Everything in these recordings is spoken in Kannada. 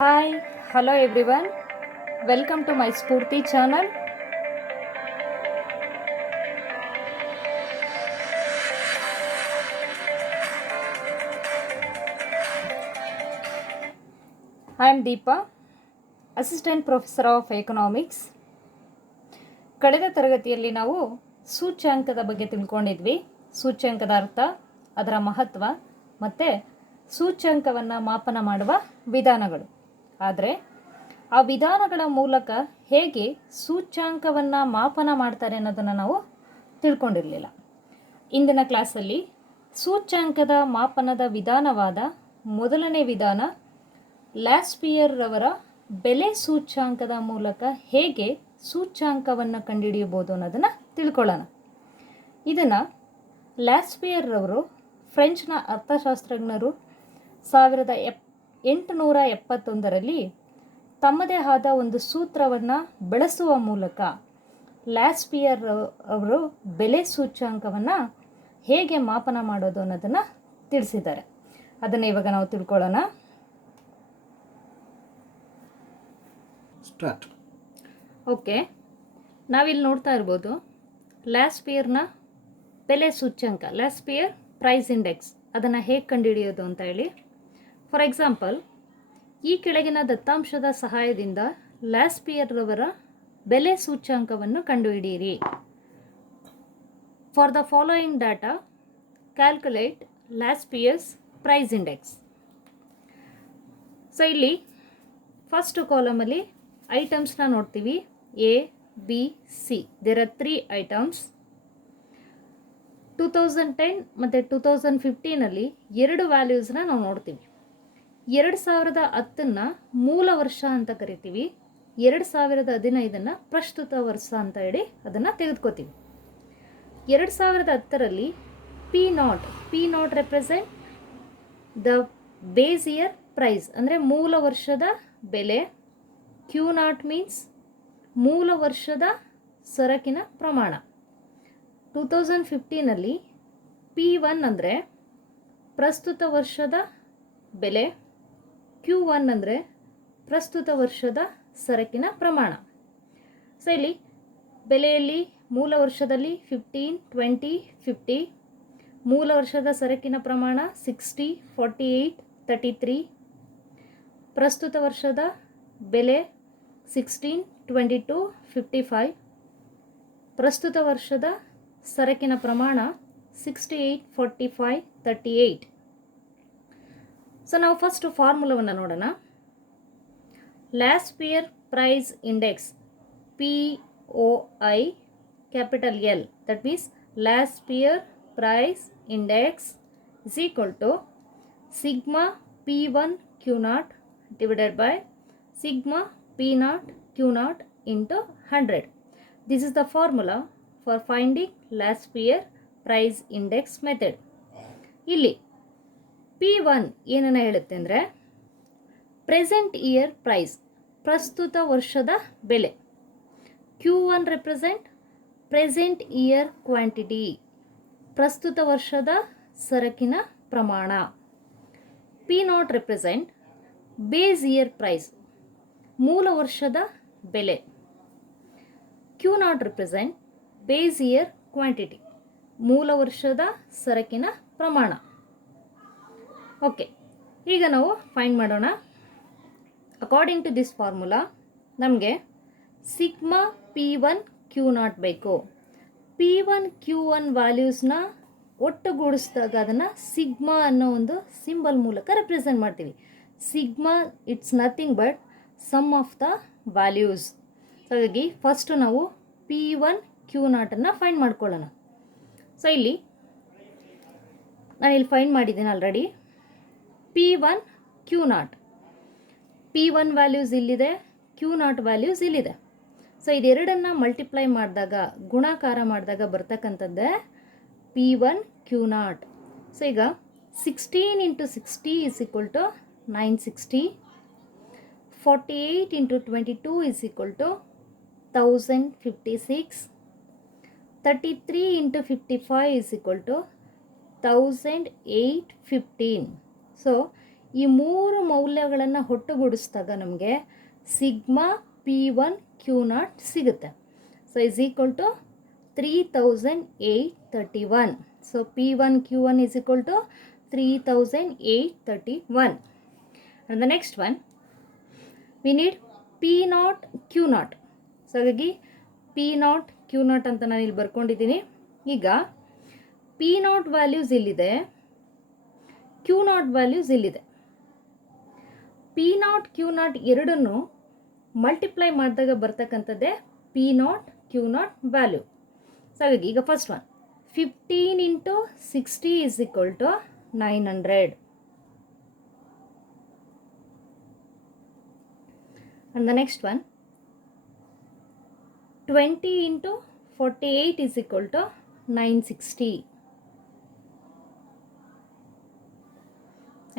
Hi, hello everyone. Welcome to my Spurti channel. I am Deepa, Assistant Professor of Economics. ಕಳೆದ ತರಗತಿಯಲ್ಲಿ ನಾವು ಸೂಚ್ಯಾಂಕದ ಬಗ್ಗೆ ತಿಳ್ಕೊಂಡಿದ್ವಿ. ಸೂಚ್ಯಾಂಕದ ಅರ್ಥ, ಅದರ ಮಹತ್ವ ಮತ್ತು ಸೂಚ್ಯಾಂಕವನ್ನು ಮಾಪನ ಮಾಡುವ ವಿಧಾನಗಳು. ಆದರೆ ಆ ವಿಧಾನಗಳ ಮೂಲಕ ಹೇಗೆ ಸೂಚ್ಯಾಂಕವನ್ನು ಮಾಪನ ಮಾಡ್ತಾರೆ ಅನ್ನೋದನ್ನು ನಾವು ತಿಳ್ಕೊಂಡಿರಲಿಲ್ಲ. ಇಂದಿನ ಕ್ಲಾಸಲ್ಲಿ ಸೂಚ್ಯಾಂಕದ ಮಾಪನದ ವಿಧಾನವಾದ ಮೊದಲನೇ ವಿಧಾನ ಲ್ಯಾಸ್ಪಿಯರ್ ರವರ ಬೆಲೆ ಸೂಚ್ಯಾಂಕದ ಮೂಲಕ ಹೇಗೆ ಸೂಚ್ಯಾಂಕವನ್ನು ಕಂಡುಹಿಡಿಯಬಹುದು ಅನ್ನೋದನ್ನು ತಿಳ್ಕೊಳ್ಳೋಣ. ಇದನ್ನು ಲ್ಯಾಸ್ಪಿಯರ್ ರವರು ಫ್ರೆಂಚ್ನ ಅರ್ಥಶಾಸ್ತ್ರಜ್ಞರು 1871ರಲ್ಲಿ ತಮ್ಮದೇ ಆದ ಒಂದು ಸೂತ್ರವನ್ನು ಬಳಸುವ ಮೂಲಕ ಲ್ಯಾಸ್ಪಿಯರ್ ಅವರು ಬೆಲೆ ಸೂಚ್ಯಾಂಕವನ್ನು ಹೇಗೆ ಮಾಪನ ಮಾಡೋದು ಅನ್ನೋದನ್ನು ತಿಳಿಸಿದ್ದಾರೆ. ಅದನ್ನು ಇವಾಗ ನಾವು ತಿಳ್ಕೊಳ್ಳೋಣ. ಓಕೆ, ನಾವಿಲ್ಲಿ ನೋಡ್ತಾ ಇರ್ಬೋದು ಲ್ಯಾಸ್ಪಿಯರ್ನ ಬೆಲೆ ಸೂಚ್ಯಂಕ, ಲ್ಯಾಸ್ಪಿಯರ್ ಪ್ರೈಸ್ ಇಂಡೆಕ್ಸ್, ಅದನ್ನು ಹೇಗೆ ಕಂಡುಹಿಡಿಯೋದು ಅಂತ ಹೇಳಿ. ಫಾರ್ ಎಕ್ಸಾಂಪಲ್, ಈ ಕೆಳಗಿನ ದತ್ತಾಂಶದ ಸಹಾಯದಿಂದ ಲ್ಯಾಸ್ಪಿಯರ್ ರವರ ಬೆಲೆ ಸೂಚ್ಯಾಂಕವನ್ನು ಕಂಡುಹಿಡಿಯಿರಿ. For the following data calculate Laspeyres price index. So ಇಲ್ಲಿ ಫಸ್ಟ್ ಕಾಲಮಲ್ಲಿ ಐಟಮ್ಸ್ನ ನೋಡ್ತೀವಿ, A B C. There are 3 items. 2010 ಮತ್ತು 2015 ಎರಡು ವ್ಯಾಲ್ಯೂಸ್ನ ನಾವು ನೋಡ್ತೀವಿ. 2010ನ್ನು ಮೂಲ ವರ್ಷ ಅಂತ ಕರಿತೀವಿ, 2015ನ್ನು ಪ್ರಸ್ತುತ ವರ್ಷ ಅಂತ ಹೇಳಿ ಅದನ್ನು ತೆಗೆದುಕೋತೀವಿ. 2010ರಲ್ಲಿ P not represent the base year price, ಅಂದರೆ ಮೂಲ ವರ್ಷದ ಬೆಲೆ. ಕ್ಯೂ ನಾಟ್ ಮೀನ್ಸ್ ಮೂಲ ವರ್ಷದ ಸರಕಿನ ಪ್ರಮಾಣ. 2015ನಲ್ಲಿ P1 ಅಂದರೆ ಪ್ರಸ್ತುತ ವರ್ಷದ ಬೆಲೆ, Q1 ಅಂದರೆ ಪ್ರಸ್ತುತ ವರ್ಷದ ಸರಕಿನ ಪ್ರಮಾಣ. ಸೊ ಇಲ್ಲಿ ಬೆಲೆಯಲ್ಲಿ ಮೂಲ ವರ್ಷದಲ್ಲಿ 15, 20, 50. ಮೂಲ ವರ್ಷದ ಸರಕಿನ ಪ್ರಮಾಣ 60, 48, 33. ಪ್ರಸ್ತುತ ವರ್ಷದ ಬೆಲೆ 16, 22, 55. ಪ್ರಸ್ತುತ ವರ್ಷದ ಸರಕಿನ ಪ್ರಮಾಣ 68, 45, 38. ಸೊ ನಾವು ಫಸ್ಟ್ ಫಾರ್ಮುಲಾವನ್ನು ನೋಡೋಣ. Laspeyres price index, POI capital L, that means Laspeyres price index is equal to sigma P1 Q0 divided by sigma P0 Q0 into 100. This is the formula for finding Laspeyres price index method. ಇಲ್ಲಿ P1 ಏನನ್ನ ಹೇಳುತ್ತೆ ಅಂದರೆ ಪ್ರೆಸೆಂಟ್ ಇಯರ್ ಪ್ರೈಸ್, ಪ್ರಸ್ತುತ ವರ್ಷದ ಬೆಲೆ. Q1 represent present year quantity, ಪ್ರಸ್ತುತ ವರ್ಷದ ಸರಕಿನ ಪ್ರಮಾಣ. P0 represent base year price, ಮೂಲ ವರ್ಷದ ಬೆಲೆ. Q0 represent base year quantity, ಮೂಲ ವರ್ಷದ ಸರಕಿನ ಪ್ರಮಾಣ. ಓಕೆ, ಈಗ ನಾವು ಫೈಂಡ್ ಮಾಡೋಣ. ಅಕಾರ್ಡಿಂಗ್ ಟು ದಿಸ್ ಫಾರ್ಮುಲಾ ನಮಗೆ ಸಿಗ್ಮಾ P1 Q0 ಬೇಕು. P1 Q1 ವ್ಯಾಲ್ಯೂಸ್ನ ಒಟ್ಟುಗೂಡಿಸಿದಾಗ ಅದನ್ನು ಸಿಗ್ಮಾ ಅನ್ನೋ ಒಂದು ಸಿಂಬಲ್ ಮೂಲಕ ರೆಪ್ರೆಸೆಂಟ್ ಮಾಡ್ತೀವಿ. Sigma it's nothing but sum of the values. ಹಾಗಾಗಿ ಫಸ್ಟು ನಾವು P1 Q0 ಫೈಂಡ್ ಮಾಡ್ಕೊಳ್ಳೋಣ. ಸೊ ಇಲ್ಲಿ ನಾನಿಲ್ಲಿ ಫೈಂಡ್ ಮಾಡಿದ್ದೀನಿ already. P1 Q0, P1 values ಇಲ್ಲಿದೆ, Q0 ವ್ಯಾಲ್ಯೂಸ್ ಇಲ್ಲಿದೆ. ಸೊ ಇದೆರಡನ್ನು ಮಲ್ಟಿಪ್ಲೈ ಮಾಡಿದಾಗ, ಗುಣಾಕಾರ ಮಾಡಿದಾಗ ಬರ್ತಕ್ಕಂಥದ್ದೇ P1 Q0. ಸೊ ಈಗ 16 into 60 is equal to 960. 48 into 22 is equal to 1056. 33 into 55 is equal to 1815. So ಈ ಮೂರು ಮೌಲ್ಯಗಳನ್ನು ಒಟ್ಟುಗೂಡಿಸಿದಾಗ ನಮಗೆ ಸಿಗ್ಮಾ P1 Q0 ಸಿಗುತ್ತೆ. So is equal to 3831. So P1 Q1 is equal to 3831. And the next one, we need P0 Q0. So ಹಾಗಾಗಿ P0 Q0 ಅಂತ ನಾನು ಇಲ್ಲಿ ಬರ್ಕೊಂಡಿದ್ದೀನಿ. ಈಗ P0 ವ್ಯಾಲ್ಯೂಸ್ ಇಲ್ಲಿದೆ, Q0 ವ್ಯಾಲ್ಯೂಸ್ ಇಲ್ಲಿದೆ. P0 Q0 ಎರಡನ್ನು ಮಲ್ಟಿಪ್ಲೈ ಮಾಡಿದಾಗ ಬರ್ತಕ್ಕಂಥದ್ದೇ P0 Q0 ವ್ಯಾಲ್ಯೂ. ಸೊ ಹಾಗಾಗಿ ಈಗ first one 15 into 60 is equal to 900. And the next one 20 into 48 is equal to 960.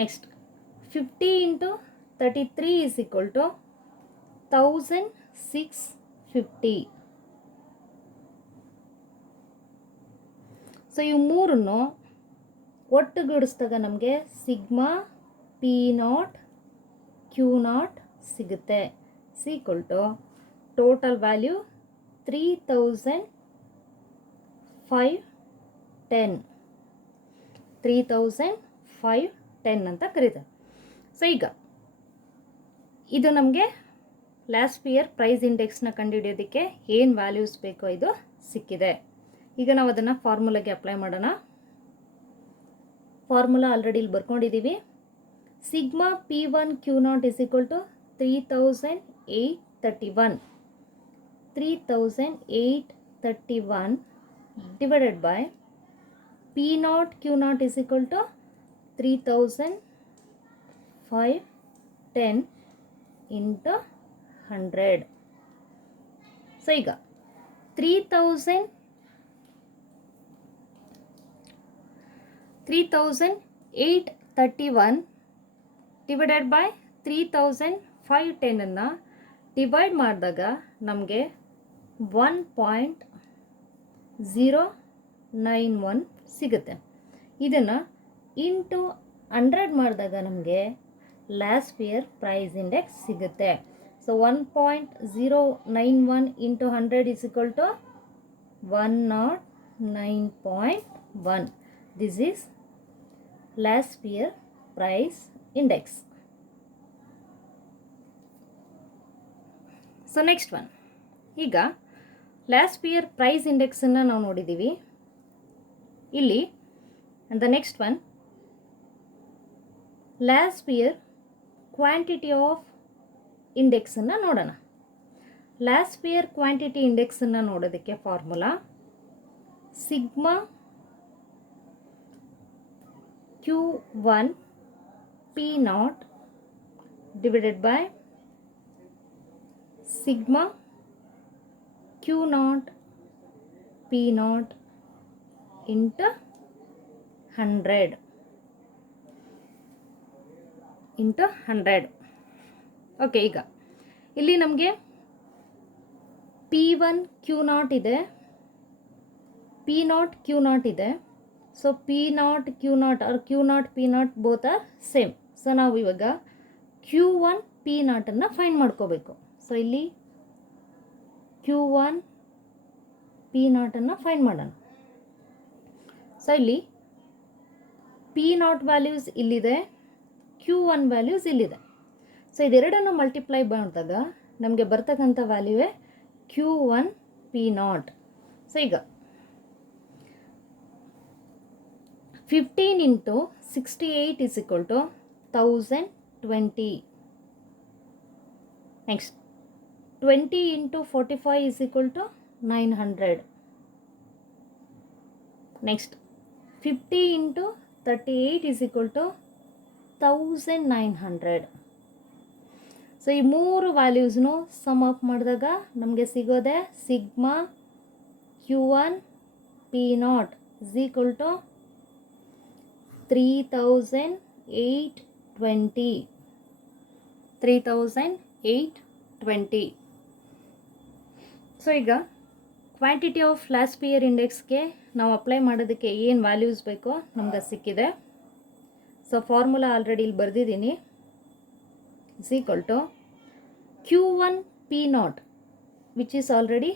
Next 50 into 33 is equal to 1650. So ಇವು ಮೂರನ್ನು ಒಟ್ಟುಗೂಡಿಸಿದಾಗ ನಮಗೆ ಸಿಗ್ಮಾ P0 Q0 ಸಿಗುತ್ತೆ. ಈಕ್ವಲ್ ಟು ಟೋಟಲ್ ವ್ಯಾಲ್ಯೂ 3510 ಅಂತ ಕರೀತಾರೆ. ಸೊ ಈಗ ಇದು ನಮಗೆ ಲಾಸ್ಟ್ ಇಯರ್ ಪ್ರೈಸ್ ಇಂಡೆಕ್ಸ್ನ ಕಂಡುಹಿಡಿಯೋದಕ್ಕೆ ಏನು ವ್ಯಾಲ್ಯೂಸ್ ಬೇಕೋ ಇದು ಸಿಕ್ಕಿದೆ. ಈಗ ನಾವು ಅದನ್ನು ಫಾರ್ಮುಲಾಗೆ ಅಪ್ಲೈ ಮಾಡೋಣ. ಫಾರ್ಮುಲಾ ಆಲ್ರೆಡಿ ಇಲ್ಲಿ ಬರ್ಕೊಂಡಿದ್ದೀವಿ. Sigma P1 Q0 is equal to 3831. 3831 divided by P0 Q0 is equal to 3510 into 100. So ಈಗ 3831 ಡಿವೈಡೆಡ್ ಬೈ 3510 ಅನ್ನು ಡಿವೈಡ್ ಮಾಡಿದಾಗ ನಮಗೆ 1.091 ಸಿಗುತ್ತೆ. ಇದನ್ನು ಇಂಟು 100 ಮಾಡಿದಾಗ ನಮಗೆ ಲಾಸ್ಟ್ ಇಯರ್ ಪ್ರೈಸ್ ಇಂಡೆಕ್ಸ್ ಸಿಗುತ್ತೆ. So 1.091 into 100 is equal to 109.1. This is last year price index. So next one, ಈಗ ಲಾಸ್ಟ್ ಇಯರ್ ಪ್ರೈಸ್ ಇಂಡೆಕ್ಸನ್ನು ನಾವು ನೋಡಿದ್ದೀವಿ ಇಲ್ಲಿ. And the next one last year quantity of ಇಂಡೆಕ್ಸನ್ನು ನೋಡೋಣ. ಲಾಸ್ಟ್ ಇಯರ್ ಕ್ವಾಂಟಿಟಿ ಇಂಡೆಕ್ಸನ್ನು ನೋಡೋದಕ್ಕೆ formula sigma Q1 P0 divided by sigma Q0 P0 into 100 into 100. Okay, ಈಗ ಇಲ್ಲಿ ನಮಗೆ P1 Q0 ಇದೆ, P0 Q0 ಇದೆ. So P0 Q0 or Q0 P0 both are same. So ನಾವು ಇವಾಗ Q1 P0 ಅನ್ನು ಫೈಂಡ್ ಮಾಡ್ಕೋಬೇಕು. ಸೊ ಇಲ್ಲಿ Q1 P0 ಅನ್ನು ಫೈಂಡ್ ಮಾಡೋಣ. ಸೊ ಇಲ್ಲಿ P0 ವ್ಯಾಲ್ಯೂಸ್ ಇಲ್ಲಿದೆ, Q1 ವ್ಯಾಲ್ಯೂಸ್ ಇಲ್ಲಿದೆ. ಸೊ ಇದೆರಡನ್ನು ಮಲ್ಟಿಪ್ಲೈ ಮಾಡಿದಾಗ ನಮಗೆ ಬರ್ತಕ್ಕಂಥ ವ್ಯಾಲ್ಯೂವೇ Q1 P0. ಸೊ ಈಗ 15 into 68 is equal to 1020. Next 20 into 45 is equal to 900. Next 50 into 38 is equal to 1900. So ಈ ಮೂರು ವ್ಯಾಲ್ಯೂಸ್ನು ಸಮ್ ಅಪ್ ಮಾಡಿದಾಗ ನಮಗೆ ಸಿಗೋದೆ sigma Q1 P0 is equal to 3820. So ಈಗ ಕ್ವಾಂಟಿಟಿ ಆಫ್ ಲಾಸ್ಟ್ ಇಯರ್ ಇಂಡೆಕ್ಸ್ಗೆ ನಾವು ಅಪ್ಲೈ ಮಾಡೋದಕ್ಕೆ ಏನು ವ್ಯಾಲ್ಯೂಸ್ ಬೇಕೋ ನಮ್ಗೆ ಸಿಕ್ಕಿದೆ. ಸೊ ಫಾರ್ಮುಲಾ ಆಲ್ರೆಡಿ ಇಲ್ಲಿ ಬರೆದಿದ್ದೀನಿ. Is equal to Q1 P0 which is already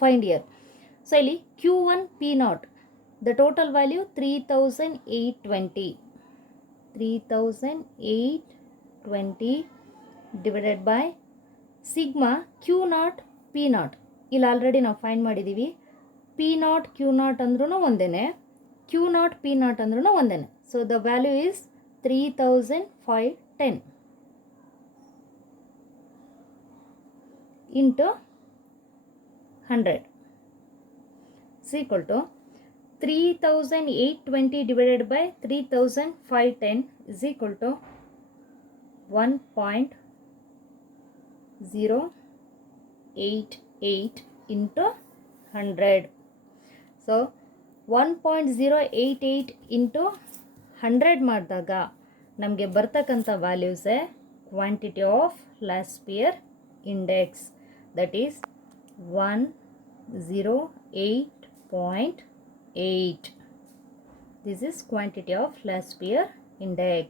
find year. So ಇಲ್ಲಿ Q1 P0 the total value 3820 divided by sigma Q0 P0. ಇಲ್ಲಿ ಆಲ್ರೆಡಿ ನಾವು ಫೈಂಡ್ ಮಾಡಿದ್ದೀವಿ. P0 Q0 ಅಂದ್ರೂ ಒಂದೇ, Q0 P0 ಅಂದ್ರೂ ಒಂದೇ. So the value is 3510 into 100 is equal to 3820 divided by 3510 is equal to 1.088 into 100. So 1.088 into 100 ಮಾಡಿದಾಗ ನಮಗೆ ಬರ್ತಕ್ಕಂಥ ವ್ಯಾಲ್ಯೂಸೇ quantity of Laspeyres index, that is 108.8. This is quantity of Laspeyres index.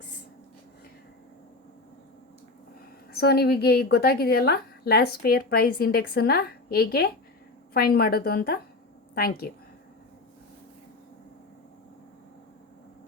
So ನಿಮಗೆ ಈಗ ಗೊತ್ತಾಗಿದೆಯಲ್ಲ ಲ್ಯಾಸ್ಪಿಯರ್ ಪ್ರೈಸ್ ಇಂಡೆಕ್ಸನ್ನು ಹೇಗೆ ಫೈಂಡ್ ಮಾಡೋದು ಅಂತ. Thank you.